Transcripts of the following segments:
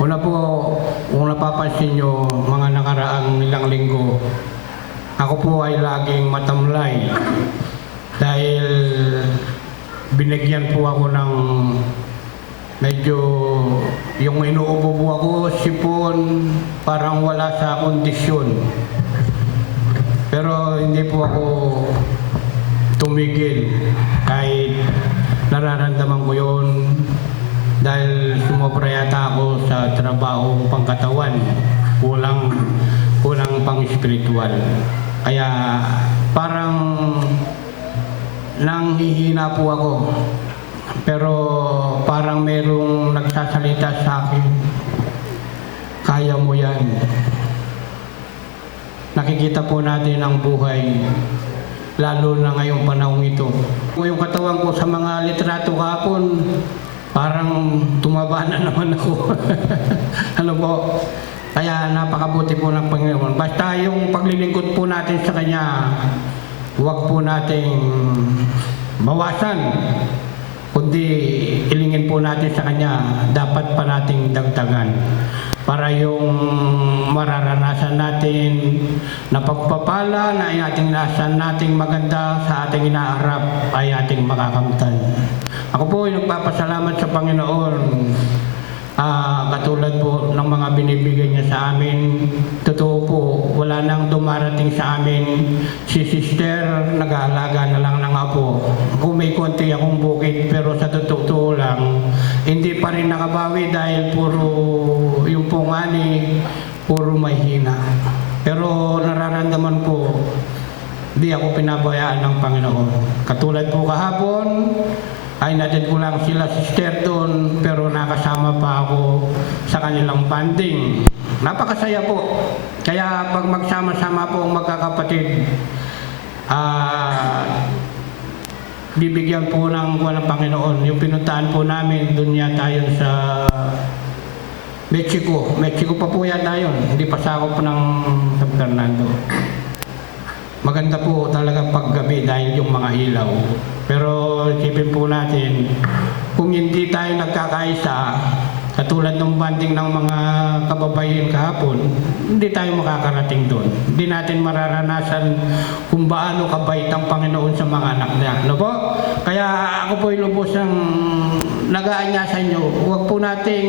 Una po, kung napapansin nyo, mga nakaraang ilang linggo, ako po ay laging matamlay dahil binigyan po ako ng medyo yung inuubo po ako, sipon, parang wala sa kondisyon. Pero hindi po ako tumigil kahit nararamdaman ko yun dahil sumobra yata ako sa trabaho pangkatawan, kulang pang spiritual. Kaya parang nanghihina po ako, pero parang merong nagsasalita sa akin, kaya mo yan. Nakikita po natin ang buhay, lalo na ngayong panahon ito. Yung katawan ko sa mga litrato kahapon, parang tumaba na naman ako. Ano po? Kaya napakabuti po ng Panginoon. Basta yung paglilingkod po natin sa Kanya, huwag po nating bawasan, kundi ilingin po natin sa Kanya, dapat pa nating dagdagan para yung mararanasan natin na pagpapala na ating nasan nating maganda sa ating inaarap ay ating makakamtan. Ako po ay nagpapasalamat sa Panginoon. Katulad po ng mga binibigay niya sa amin, totoo po, wala nang dumarating sa amin si sister, nag-aalaga na lang ng apo. Kung may konti akong bukid, pero sa totoo lang, hindi pa rin nakabawi dahil puro yung pungani, puro mahina. Pero nararamdaman ko, di ako pinabayaan ng Panginoon. Katulad po kahapon, ay natin ko lang sila sister doon, pero nakasama pa ako sa kanilang banding. Napakasaya po. Kaya pag magsama-sama po ang magkakapatid, bibigyan po ng Panginoon. Yung pinuntahan po namin, doon yata yun sa Mexico. Mexico pa po yata yun. Hindi pa sakop ng San Fernando. Maganda po talaga paggabi dahil yung mga ilaw. Pero isipin po natin, kung hindi tayo nagkakaisa, katulad ng banding ng mga kababayan kahapon, hindi tayo makakarating doon. Hindi natin mararanasan kung baano kabait ang Panginoon sa mga anak niya. Ano po? Kaya ako po lubos ng nag-aanya sa inyo. Huwag po nating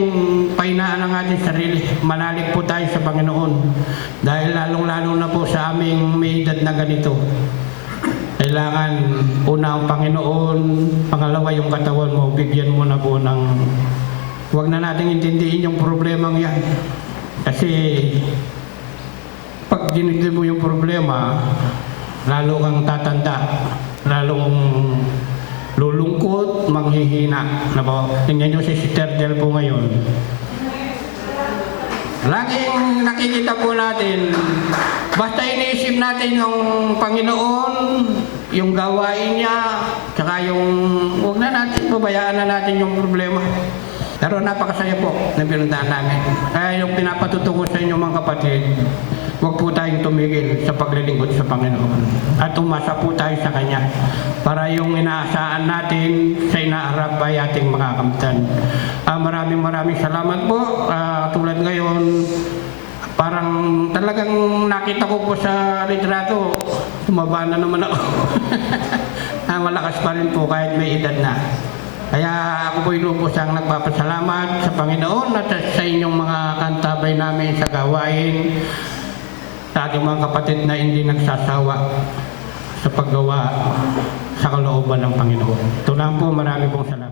pahinaan ang ating sarili. Manalig po tayo sa Panginoon. Dahil lalong-lalo na po sa aming may edad na ganito. Kailangan una ang Panginoon, pangalawa yung katawan mo, bigyan mo na po ng... Huwag na natin intindihin yung problemang yan. Kasi pag dinigdi mo yung problema, lalo kang tatanda, lalong lulungkot, manghihina. Tingnan nyo si Sister Del po ngayon. Laging nakikita po natin, basta iniisip natin yung Panginoon, yung gawain niya, tsaka yung, huwag na natin, pabayaan na natin yung problema. Pero napakasaya po na pinuntahan namin. Kaya yung pinapatuto ko sa inyo mga kapatid, huwag po tayong tumigil sa paglilingkod sa Panginoon. At umasa po tayo sa Kanya para yung inaasahan natin sa inaarap ay ating makakamtan. Maraming salamat po. Tulad ngayon, parang talagang nakita ko po sa litrato, tumaba na naman ako. Malakas pa rin po kahit may edad na. Kaya ako po'y lubos ang nagpapasalamat sa Panginoon at sa inyong mga kantabay namin sa gawain, sa ating mga kapatid na hindi nagsasawa sa paggawa sa kalooban ng Panginoon. Ito lang po, marami pong salamat.